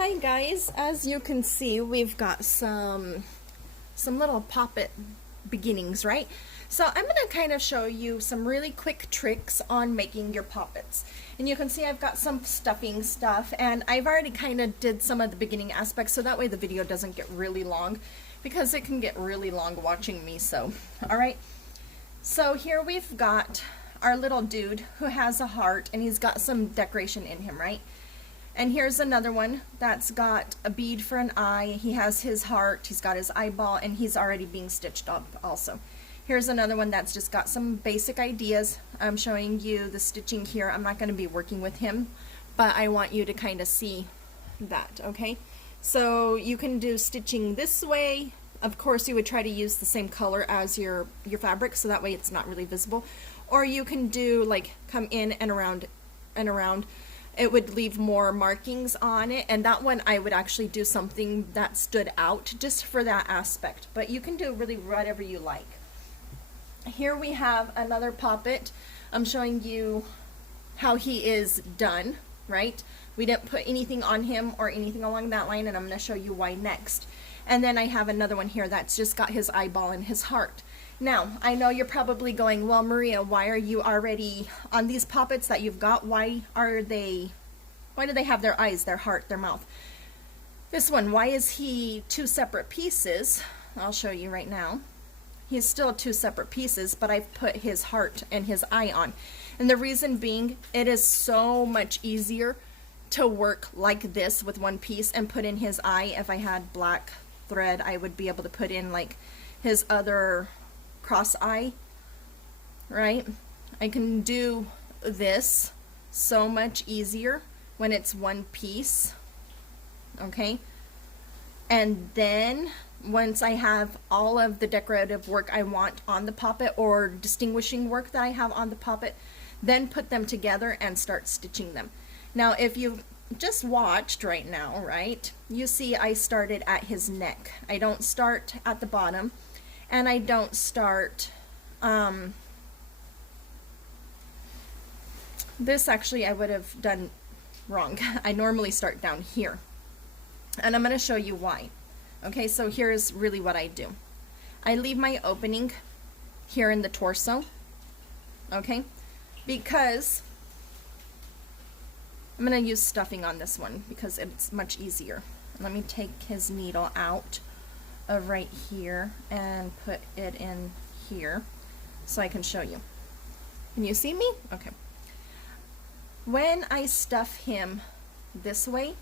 Hi guys, as you can see, we've got some little Poppet beginnings, right? So I'm going to kind of show you some really quick tricks on making your Poppets. And you can see I've got some stuffing stuff, and I've already kind of did some of the beginning aspects, so that way the video doesn't get really long, because it can get really long watching me, so. Alright, so here we've got our little dude who has a heart, and he's got some decoration in him, right? And here's another one that's got a bead for an eye. He has his heart, he's got his eyeball, and he's already being stitched up also. Here's another one that's just got some basic ideas. I'm showing you the stitching here. I'm not going to be working with him, but I want you to kind of see that, okay? So you can do stitching this way. Of course, you would try to use the same color as your fabric, so that way it's not really visible. Or you can do like come in and around and around. It would leave more markings on it, and that one I would actually do something that stood out just for that aspect, but you can do really whatever you like. Here we have another Poppet. I'm showing you how he is done, right? We didn't put anything on him or anything along that line, and I'm going to show you why next. And then I have another one here that's just got his eyeball and his heart. Now, I know you're probably going, well, Maria, why are you already on these Poppets that you've got? Why do they have their eyes, their heart, their mouth? This one, why is he two separate pieces? I'll show you right now. He's still two separate pieces, but I've put his heart and his eye on. And the reason being, it is so much easier to work like this with one piece and put in his eye. If I had black thread, I would be able to put in like his other cross eye, right? I can do this so much easier when it's one piece, okay? And then once I have all of the decorative work I want on the Poppet, or distinguishing work that I have on the Poppet, then put them together and start stitching them. Now, if you've just watched right now, right, you see I started at his neck. I don't start at the bottom. And I don't start, this actually I would have done wrong. I normally start down here. And I'm going to show you why. Okay, so here's really what I do. I leave my opening here in the torso, okay, because I'm going to use stuffing on this one because it's much easier. Let me take his needle out of right here and put it in here so I can show you. Can you see me? Okay. When I stuff him this way,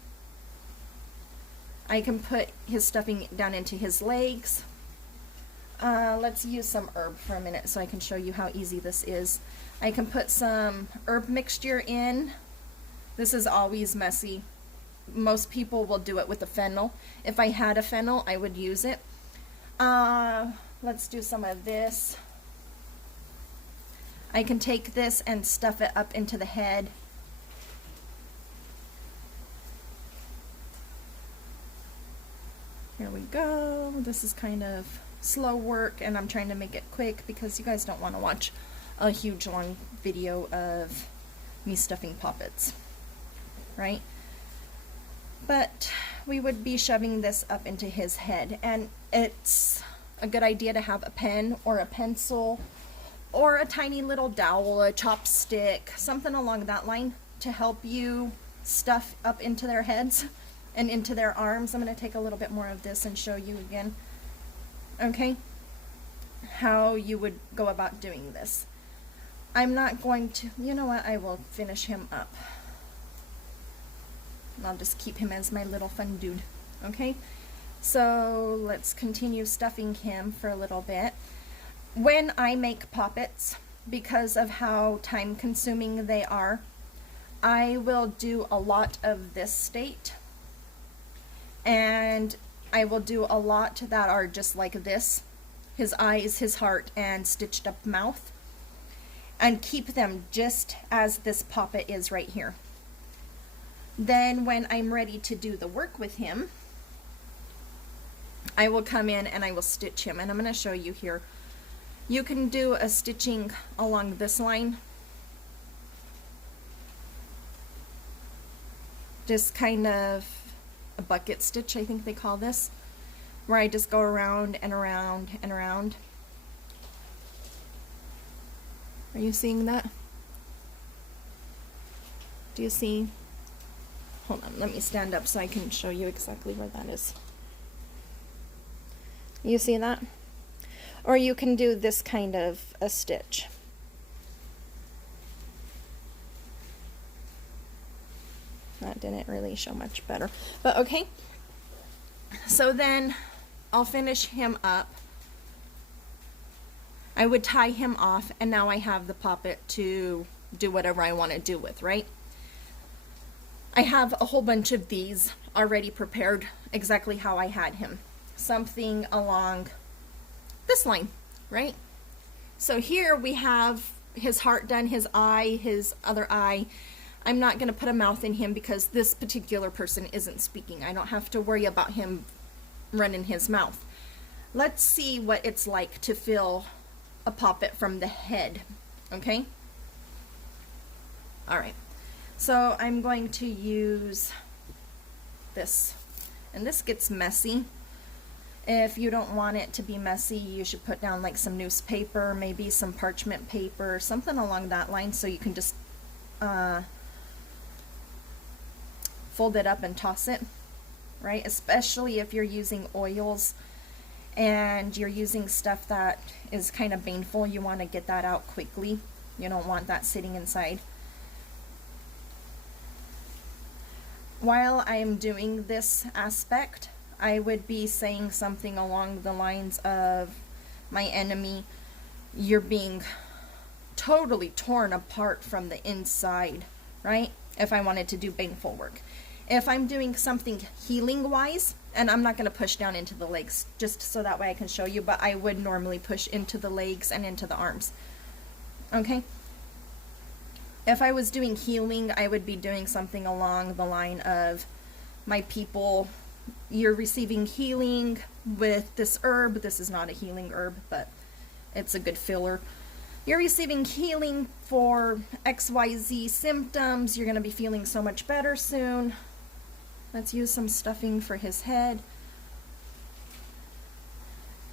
I can put his stuffing down into his legs. Let's use some herb for a minute so I can show you how easy this is. I can put some herb mixture in. This is always messy. Most people will do it with a fennel. If I had a fennel, I would use it. Let's do some of this. I can take this and stuff it up into the head. Here we go. This is kind of slow work, and I'm trying to make it quick because you guys don't want to watch a huge long video of me stuffing Poppets, right? But we would be shoving this up into his head, and it's a good idea to have a pen or a pencil or a tiny little dowel, a chopstick, something along that line to help you stuff up into their heads and into their arms. I'm going to take a little bit more of this and show you again, okay, how you would go about doing this. I'm not going to, you know what, I will finish him up. I'll just keep him as my little fun dude, okay? So let's continue stuffing him for a little bit. When I make Poppets, because of how time consuming they are, I will do a lot of this state, and I will do a lot that are just like this, his eyes, his heart, and stitched up mouth, and keep them just as this Poppet is right here. Then when I'm ready to do the work with him, I will come in and I will stitch him. And I'm going to show you here. You can do a stitching along this line. Just kind of a bucket stitch, I think they call this, where I just go around and around and around. Are you seeing that? Do you see? Hold on, let me stand up so I can show you exactly where that is. You see that? Or you can do this kind of a stitch. That didn't really show much better, but okay. So then I'll finish him up. I would tie him off, and now I have the poppet to do whatever I want to do with, right? I have a whole bunch of these already prepared exactly how I had him. Something along this line, right? So here we have his heart done, his eye, his other eye. I'm not going to put a mouth in him because this particular person isn't speaking. I don't have to worry about him running his mouth. Let's see what it's like to fill a poppet from the head, okay? All right, so I'm going to use this, and this gets messy. If you don't want it to be messy, you should put down like some newspaper, maybe some parchment paper, something along that line, so you can just fold it up and toss it, right? Especially if you're using oils and you're using stuff that is kind of baneful, you want to get that out quickly. You don't want that sitting inside. While I am doing this aspect, I would be saying something along the lines of, my enemy, you're being totally torn apart from the inside, right? If I wanted to do baneful work. If I'm doing something healing wise, and I'm not going to push down into the legs, just so that way I can show you, but I would normally push into the legs and into the arms. Okay? If I was doing healing, I would be doing something along the line of, my people, you're receiving healing with this herb. This is not a healing herb, but it's a good filler. You're receiving healing for XYZ symptoms. You're going to be feeling so much better soon. Let's use some stuffing for his head.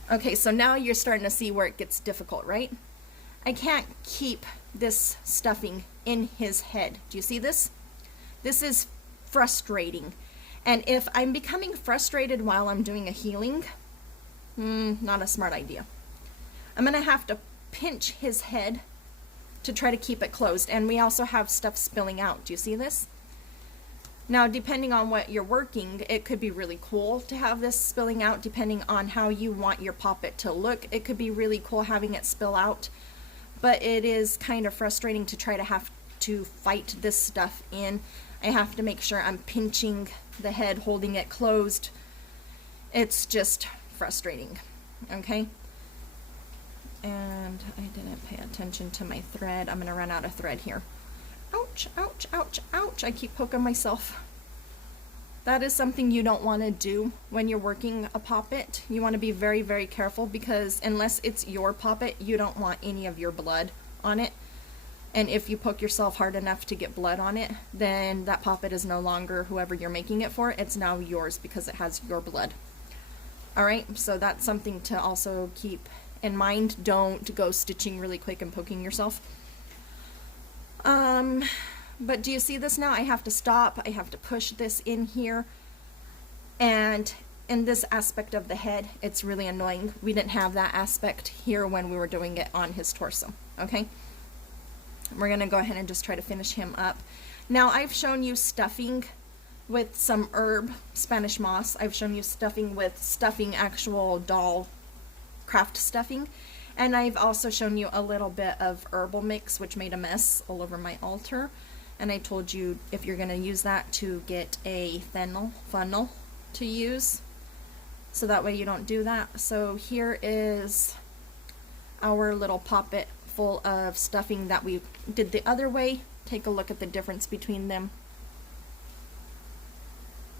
Okay, so now you're starting to see where it gets difficult, right? I can't keep this stuffing in his head. Do you see this? This is frustrating. And if I'm becoming frustrated while I'm doing a healing, not a smart idea. I'm going to have to pinch his head to try to keep it closed. And we also have stuff spilling out. Do you see this? Now, depending on what you're working, it could be really cool to have this spilling out. Depending on how you want your poppet to look, it could be really cool having it spill out. But it is kind of frustrating to try to have to fight this stuff in. I have to make sure I'm pinching the head, holding it closed. It's just frustrating, okay? And I didn't pay attention to my thread. I'm going to run out of thread here. Ouch, ouch, ouch, ouch. I keep poking myself. That is something you don't want to do when you're working a poppet. You want to be very, very careful, because unless it's your poppet, you don't want any of your blood on it. And if you poke yourself hard enough to get blood on it, then that poppet is no longer whoever you're making it for. It's now yours because it has your blood. Alright, so that's something to also keep in mind. Don't go stitching really quick and poking yourself. But do you see this now? I have to stop. I have to push this in here. And in this aspect of the head, it's really annoying. We didn't have that aspect here when we were doing it on his torso. Okay? We're going to go ahead and just try to finish him up. Now, I've shown you stuffing with some herb, Spanish moss. I've shown you stuffing with actual doll craft stuffing. And I've also shown you a little bit of herbal mix, which made a mess all over my altar. And I told you if you're going to use that, to get a funnel to use, so that way you don't do that. So here is our little poppet full of stuffing that we did the other way. Take a look at the difference between them.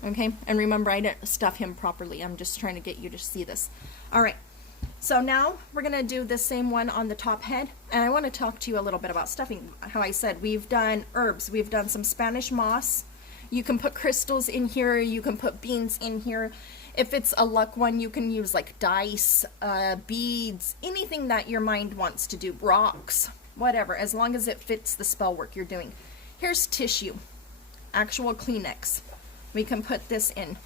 Okay, and remember, I didn't stuff him properly. I'm just trying to get you to see this. Alright, so now we're going to do the same one on the top head, and I want to talk to you a little bit about stuffing. How I said, we've done herbs, we've done some Spanish moss. You can put crystals in here, you can put beans in here. If it's a luck one, you can use like dice, beads, anything that your mind wants to do, rocks, whatever, as long as it fits the spell work you're doing. Here's tissue, actual Kleenex. We can put this in.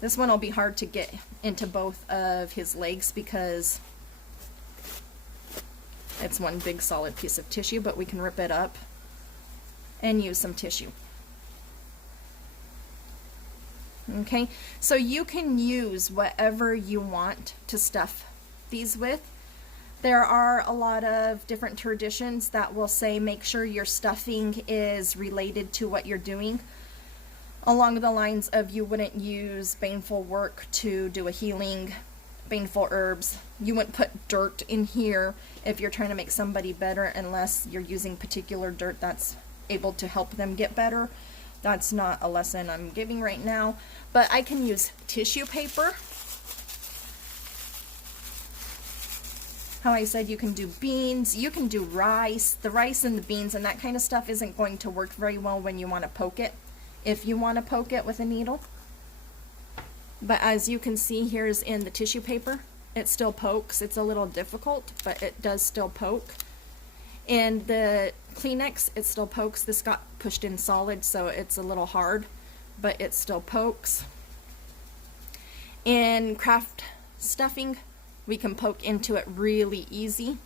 This one will be hard to get into both of his legs because it's one big solid piece of tissue, but we can rip it up and use some tissue. Okay, so you can use whatever you want to stuff these with. There are a lot of different traditions that will say make sure your stuffing is related to what you're doing. Along the lines of you wouldn't use baneful work to do a healing, baneful herbs. You wouldn't put dirt in here if you're trying to make somebody better unless you're using particular dirt that's able to help them get better. That's not a lesson I'm giving right now, but I can use tissue paper. How I said you can do beans, you can do rice. The rice and the beans and that kind of stuff isn't going to work very well when you want to poke it, if you want to poke it with a needle. But as you can see, here's in the tissue paper, it still pokes. It's a little difficult, but it does still poke. In the Kleenex, it still pokes. This got pushed in solid, so it's a little hard, but it still pokes. In craft stuffing, we can poke into it really easy.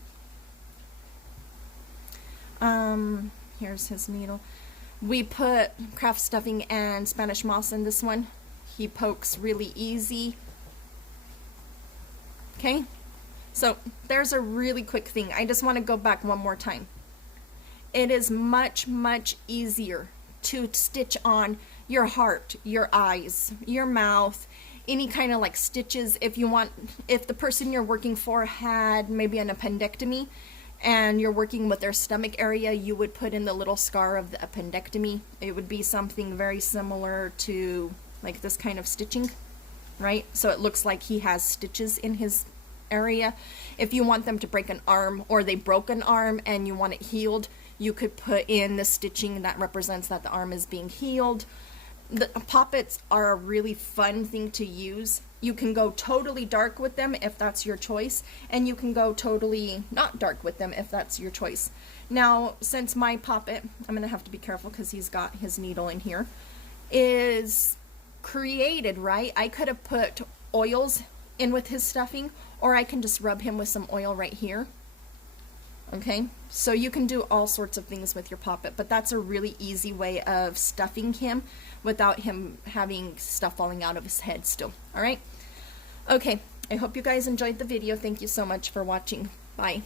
Here's his needle. We put craft stuffing and Spanish moss in this one. He pokes really easy. Okay? So there's a really quick thing. I just want to go back one more time. It is much, much easier to stitch on your heart, your eyes, your mouth, any kind of like stitches. If you want, if the person you're working for had maybe an appendectomy and you're working with their stomach area, you would put in the little scar of the appendectomy. It would be something very similar to like this kind of stitching, right? So it looks like he has stitches in his area. If you want them to break an arm or they broke an arm and you want it healed, you could put in the stitching that represents that the arm is being healed. The poppets are a really fun thing to use. You can go totally dark with them if that's your choice, and you can go totally not dark with them if that's your choice. Now, since my poppet, I'm going to have to be careful because he's got his needle in here, is created, right? I could have put oils in with his stuffing, or I can just rub him with some oil right here. Okay, so you can do all sorts of things with your poppet, but that's a really easy way of stuffing him without him having stuff falling out of his head still. All right, okay, I hope you guys enjoyed the video. Thank you so much for watching. Bye.